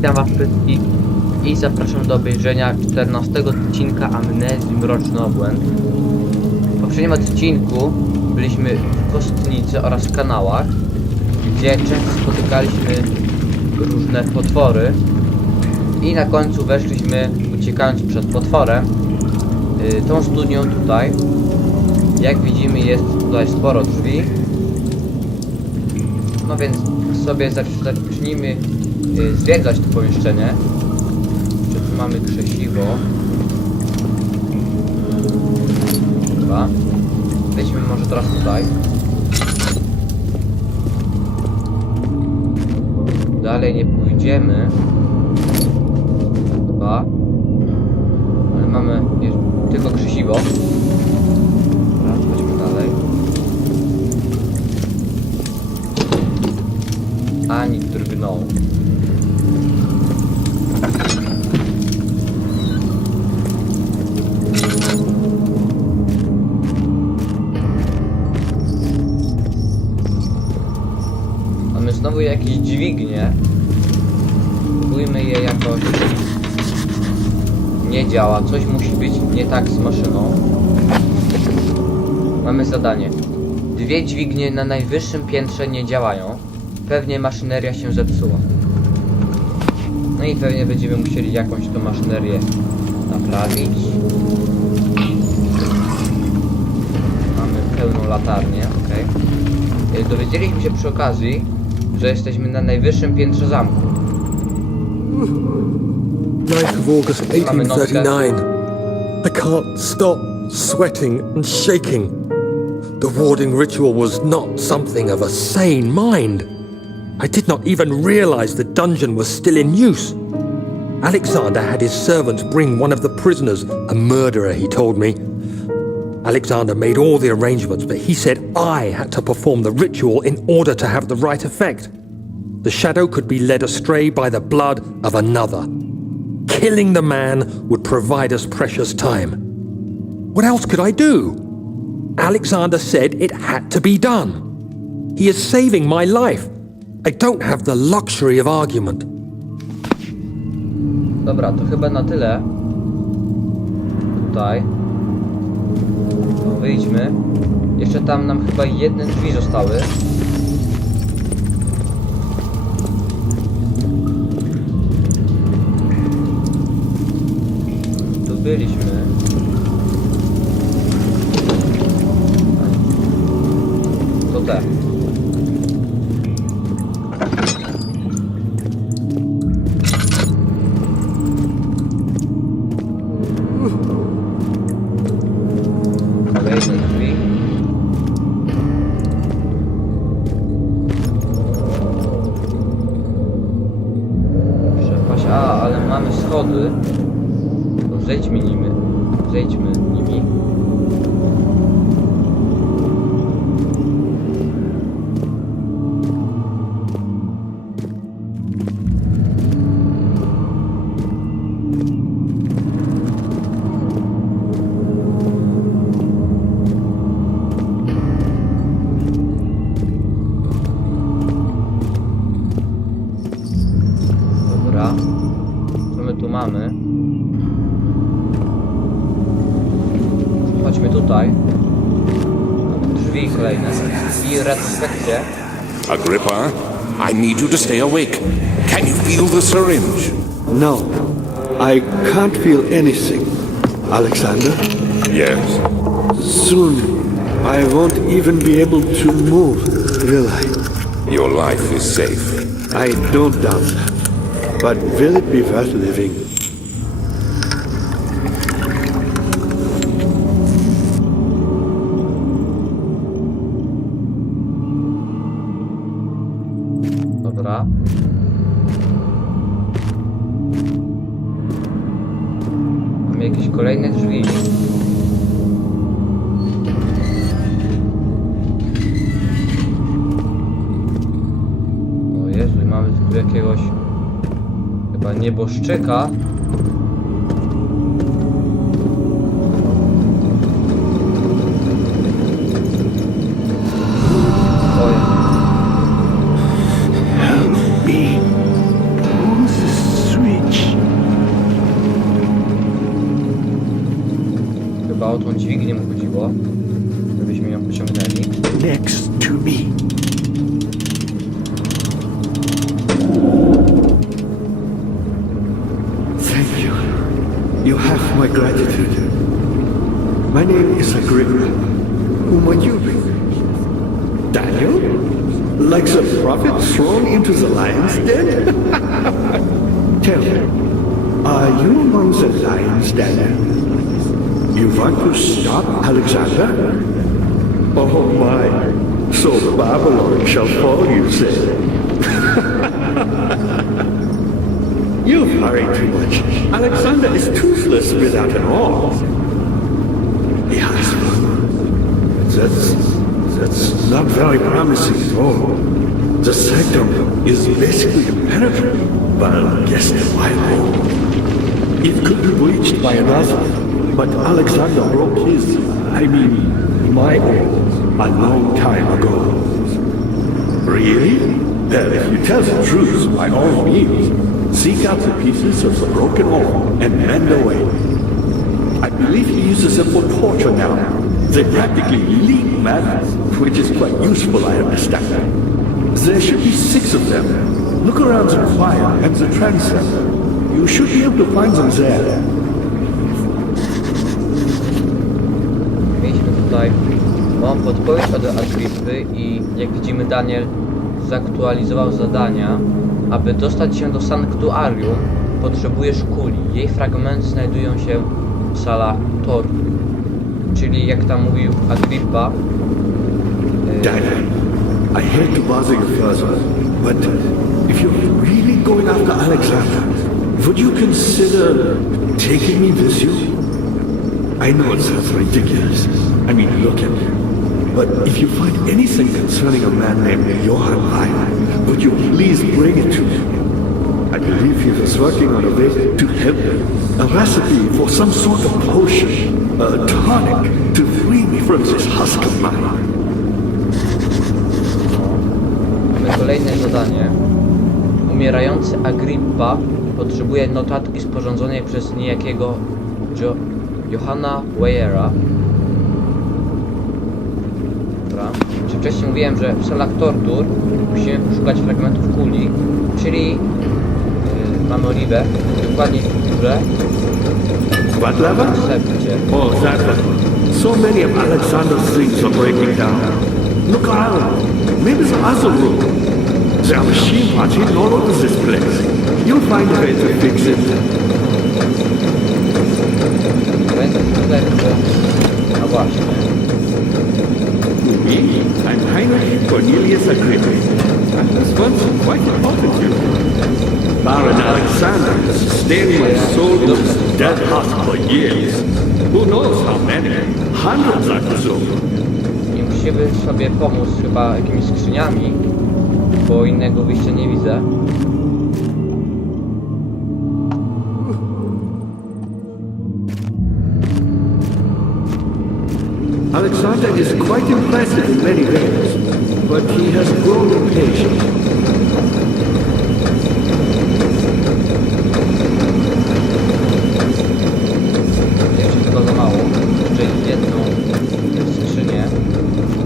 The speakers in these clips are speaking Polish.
Witam was wszystkich i zapraszam do obejrzenia 14 odcinka Amnezji Mroczny Obłęd. W poprzednim odcinku byliśmy w Kostnicy oraz kanałach, gdzie często spotykaliśmy różne potwory i na końcu weszliśmy, uciekając przed potworem, y, tą studnią tutaj. Jak widzimy jest tutaj sporo drzwi. No więc sobie zacz- zacznijmy y, zwiedzać to pomieszczenie. Czy tu mamy krzesiwo? Dobra. Wejdźmy może teraz tutaj. Dalej nie pójdziemy. Chyba. Ale mamy tylko krzesiwo. Działa, coś musi być nie tak z maszyną. Mamy zadanie. Dwie dźwignie na najwyższym piętrze nie działają. Pewnie maszyneria się zepsuła. No i pewnie będziemy musieli jakąś tą maszynerię naprawić. Mamy pełną latarnię, ok. Dowiedzieliśmy się przy okazji, że jesteśmy na najwyższym piętrze zamku. 9th of August, 1839. I can't stop sweating and shaking. The warding ritual was not something of a sane mind. I did not even realize the dungeon was still in use. Alexander had his servants bring one of the prisoners, a murderer, he told me. Alexander made all the arrangements, but he said I had to perform the ritual in order to have the right effect. The shadow could be led astray by the blood of another. Killing the man would provide us precious time. What else could I do? Alexander said it had to be done. He is saving my life. I don't have the luxury of argument. Dobra, to chyba na tyle. Tutaj. No, wyjdźmy. Jeszcze tam nam chyba jedne drzwi zostały. Tu byliśmy. To you to stay awake. Can you feel the syringe? No, I can't feel anything. Alexander, Yes. soon I won't even be able to move, will I? Your life is safe. I don't doubt that. But will it be worth living? Dobra. Mamy jakieś kolejne drzwi. O Jezu, mamy tu jakiegoś chyba nieboszczyka. Tą dźwignię mu chodziło, żebyśmy ją pociągnęli. Next to me. Thank you. You have my gratitude. My name is Agrippa. Whom are you? Daniel? Like the prophet thrown into the lion's den? Tell me, are you among the lions, Daniel? You want to stop Alexander? Oh my, so Babylon shall fall, you say? you worry too much. Alexander is toothless without an arm. Yes, that's, that's not very promising at all. The sanctum is basically impenetrable, but against the wild. It could be breached by another, but Alexander broke his, I mean, my own, a long time ago. Really? Well, if you tell the truth, by all means, seek out the pieces of the broken arm and mend away. I believe he uses them for torture now. They practically leak madness, which is quite useful, I understand. There should be six of them. Look around the choir and the transept. You should be able to find them there. Małą podpowiedź od Agripy i jak widzimy Daniel zaktualizował zadania. Aby dostać się do sanktuarium potrzebujesz kuli. Jej fragmenty znajdują się w salach tortur. Czyli jak tam mówił Agrippa, e, Daniel, I hate to bother you further, but if you're really going after Alexander, would you consider taking me with you? I know it sounds ridiculous. I mean, look at me. But if you find anything concerning a man named Johann Ryan, would you please bring it to me? I believe he was working on a way to help me. A recipe for some sort of potion, a tonic to free me from this husk of mine. mamy kolejne zadanie. Umierający Agrippa potrzebuje notatki sporządzonej przez niejakiego jo Johanna Weyera. Dobra. Czy wcześniej mówiłem, że w salach tortur musimy poszukać fragmentów kuli, czyli yy, mamy oliwę, dokładnie w górze, What level? Oh, one. So many of Alexander's things are breaking down. Look around. Maybe the other room. There are machine parts hidden all over this place. You'll find a way to fix it. A właśnie. Me, I'm Heinrich Cornelius Agrippa. I was once quite to you. Baron Alexander has sustained my this dead husk for years. Who knows how many? Hundreds, I presume. I musimy sobie pomóc chyba jakimiś skrzyniami, bo innego wyjścia nie widzę. Alexander is quite impressive in many ways, but he has grown impatient.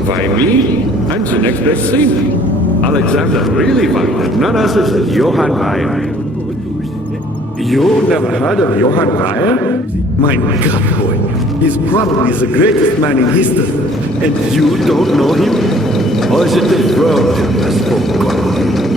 By me, I'm the next best thing. Alexander really found none other than Johann Weyer. You never heard of Johann Weyer? My God, boy, he's probably the greatest man in history, and you don't know him? Or is it the world has forgotten him?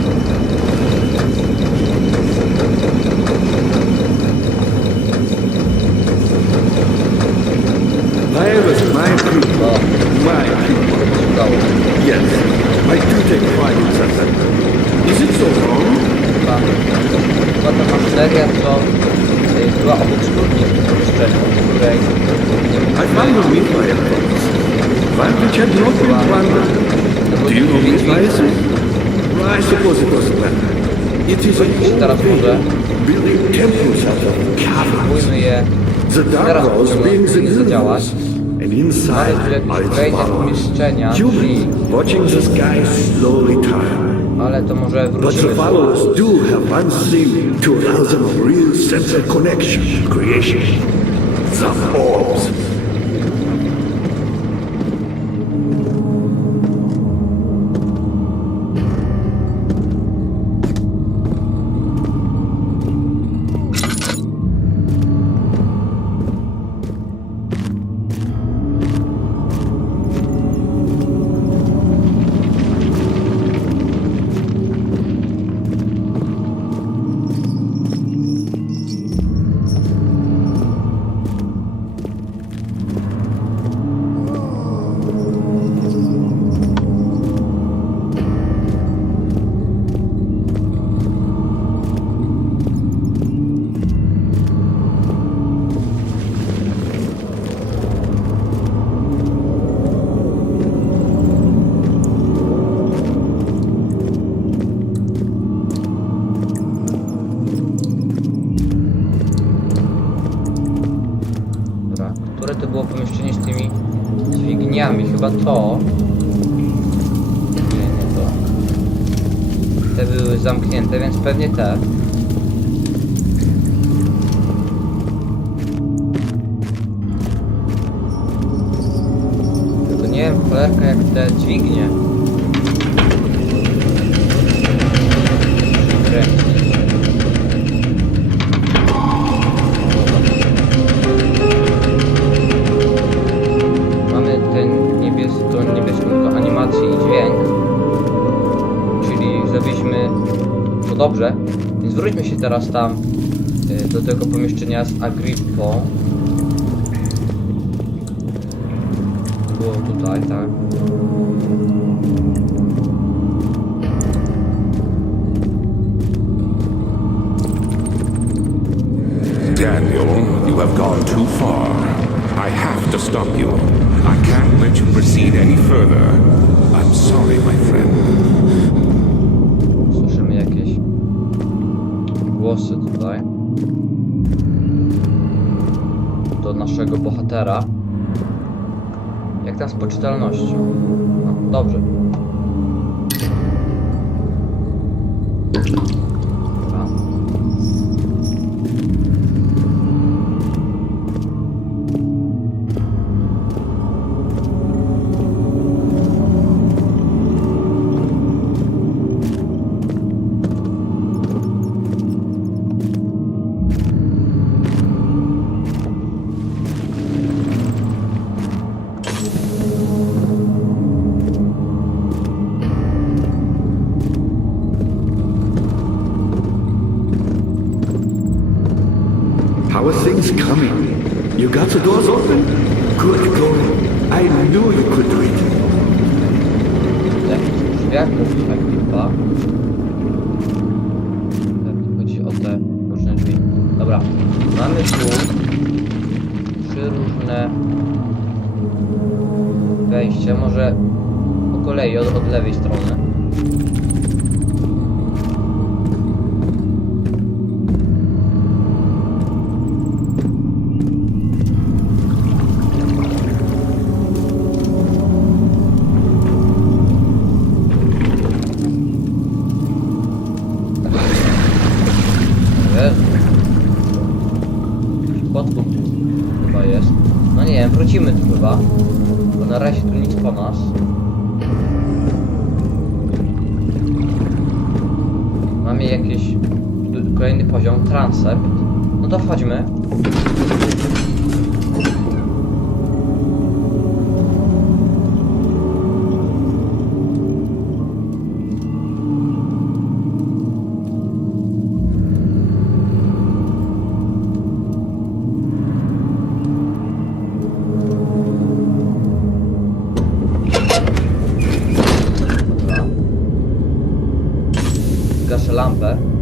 Watching the sky slowly turn. ale to może But the followers do have one thing to allow them a real sense of connection creation. The orbs. Było pomieszczenie z tymi dźwigniami. Chyba to. Nie, nie to. Te były zamknięte, więc pewnie te. Tylko nie wiem, cholerka, jak te dźwignie. Do tego pomieszczenia z Agrippą. Było tutaj, tak. Daniel, you have gone too far. I have to stop you. I can't let you proceed any further. I'm sorry, my friend. Tutaj. Do naszego bohatera. Jak tam z poczytalnością? No, dobrze. Wrócimy tu chyba. Bo na razie tu nic po nas. Mamy jakiś kolejny poziom, transept. No to wchodźmy. 来。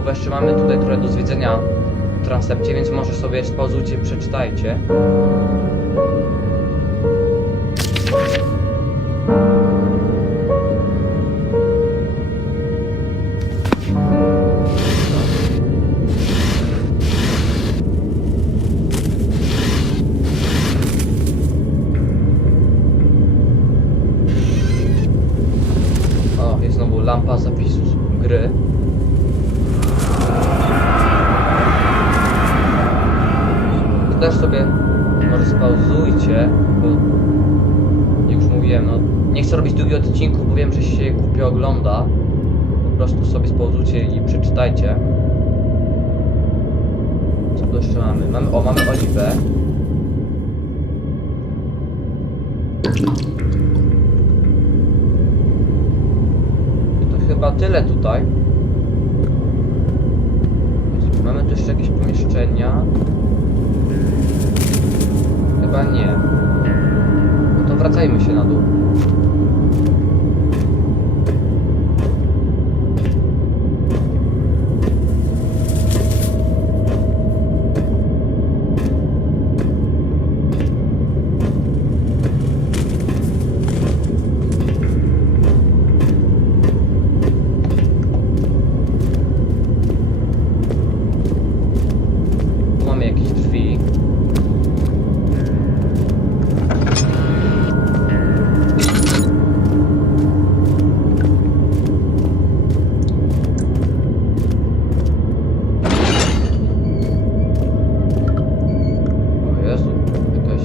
Bo jeszcze mamy tutaj trochę do zwiedzenia w transepcie, więc może sobie spauzujcie, przeczytajcie. Chcę robić długiego odcinku, bo wiem, że się głupio ogląda. Po prostu sobie spauzujcie i przeczytajcie. Co tu jeszcze mamy? mamy o, mamy oliwę. To chyba tyle tutaj. Mamy tu jeszcze jakieś pomieszczenia. Chyba nie. No to wracajmy się na dół. Tu mamy jakieś drzwi. O Jezu, jakaś...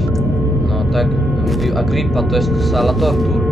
No tak, mówił Agrippa, to jest sala tortur.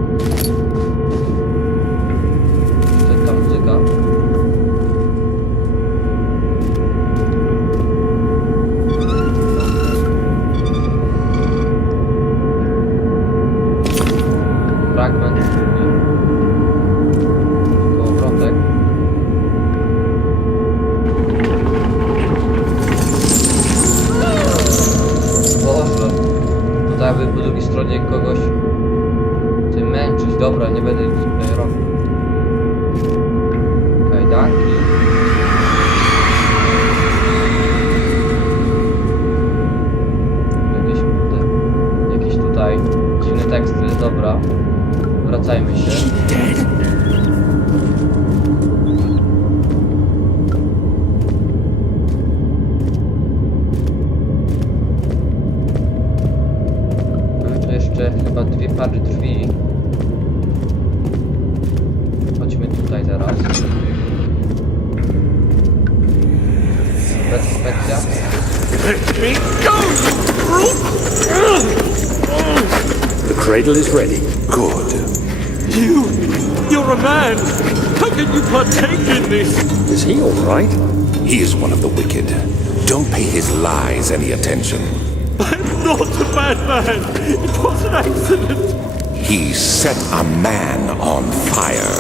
Lies any attention. I'm not a bad man. It was an accident. He set a man on fire.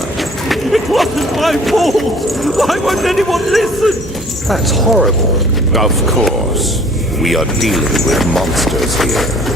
It wasn't my fault. Why won't anyone listen? That's horrible. Of course. We are dealing with monsters here.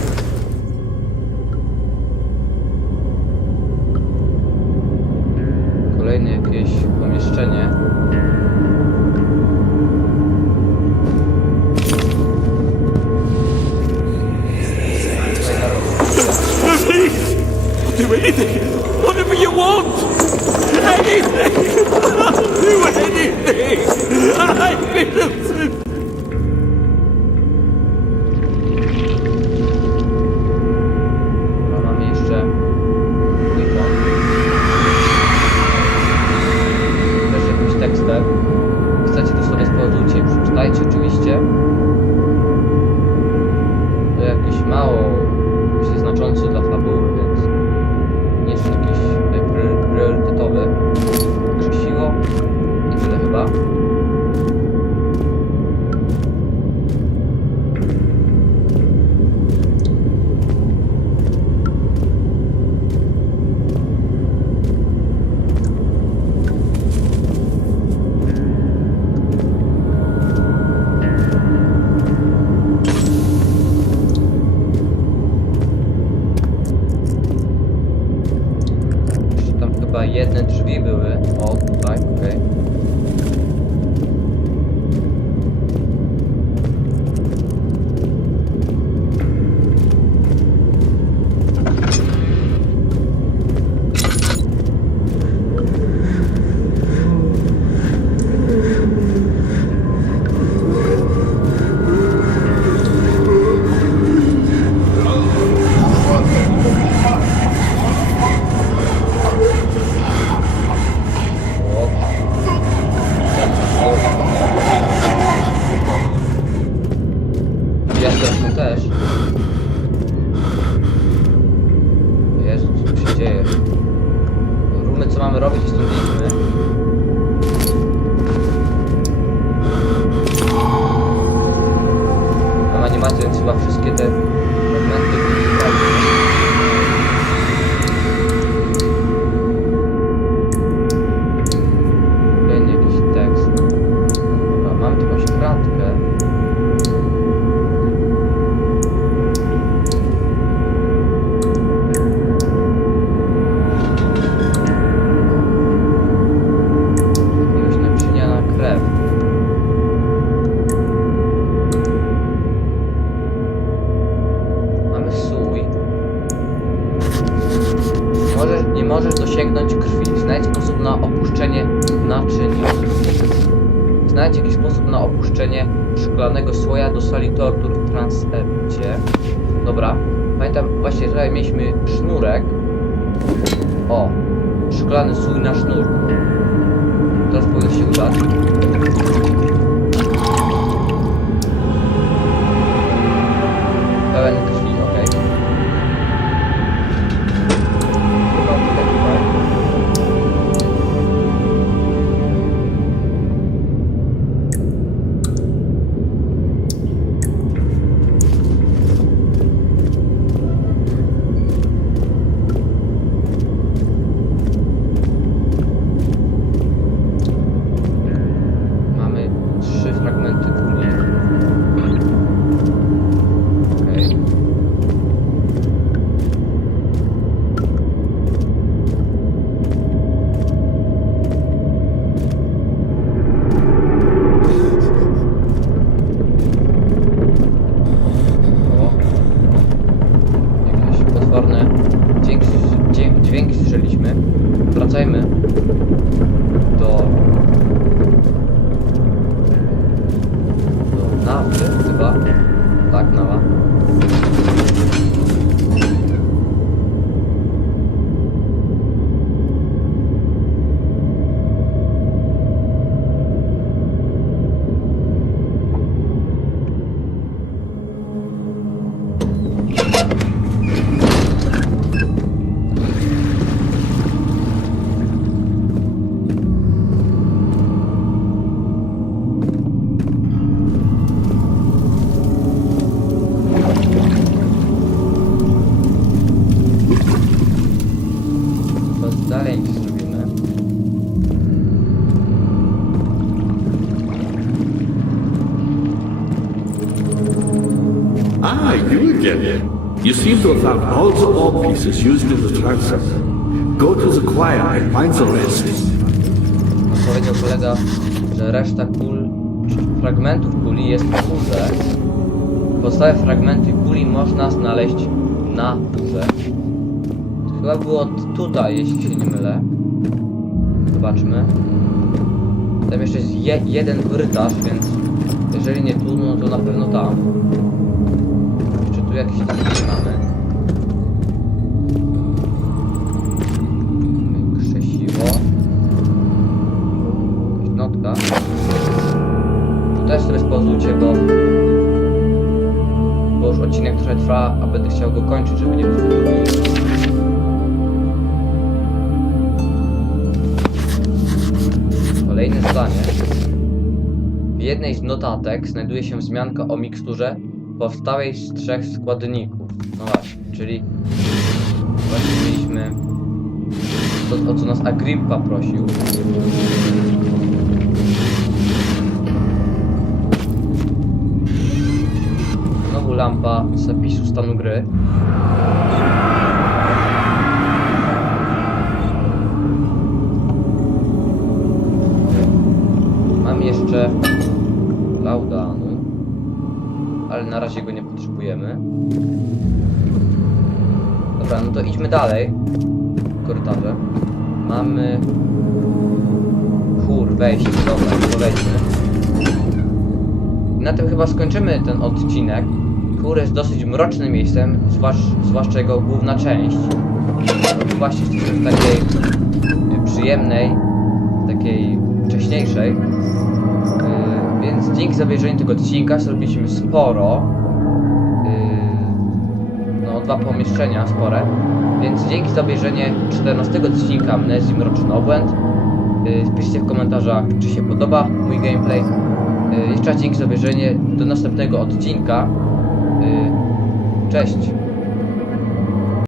Więc chyba mieliśmy sznurek. O. Szklany sój na sznurku. Teraz powinno się udać. You all the ore pieces used in the. Go to the choir and find the rest. Kolega, że reszta kul, fragmentów kuli jest w górze. Pozostałe fragmenty kuli można znaleźć na górze. Chyba było tutaj, jeśli się nie mylę. Zobaczmy. Tam jeszcze jest je, jeden korytarz, więc jeżeli nie tu, no to na pewno tam. Jakieś drzwi mamy. Krzesiwo. Notka. Tu też sobie spozujcie, bo bo już odcinek trochę trwa, a będę chciał go kończyć, żeby nie był długi. Kolejne zdanie. W jednej z notatek znajduje się wzmianka o miksturze powstałej z trzech składników. No właśnie, czyli właśnie mieliśmy to, o co nas Agrippa prosił. Znowu lampa zapisu stanu gry. Mam jeszcze laudanu, ale na razie go nie potrzebujemy. Dobra, no to idźmy dalej korytarzem. Mamy chór, wejście, dobra, to wejdźmy. Na tym chyba skończymy ten odcinek. Chór jest dosyć mrocznym miejscem, zwłasz, zwłaszcza jego główna część. Właśnie w takiej przyjemnej, takiej wcześniejszej. Yy, więc dzięki za obejrzenie tego odcinka zrobiliśmy sporo. Yy, no, dwa pomieszczenia spore. Więc dzięki za obejrzenie 14 odcinka Amnezji Mroczny Obłęd. Y, Piszcie w komentarzach, czy się podoba mój gameplay. Y, Jeszcze raz dzięki za obejrzenie. Do następnego odcinka. Cześć.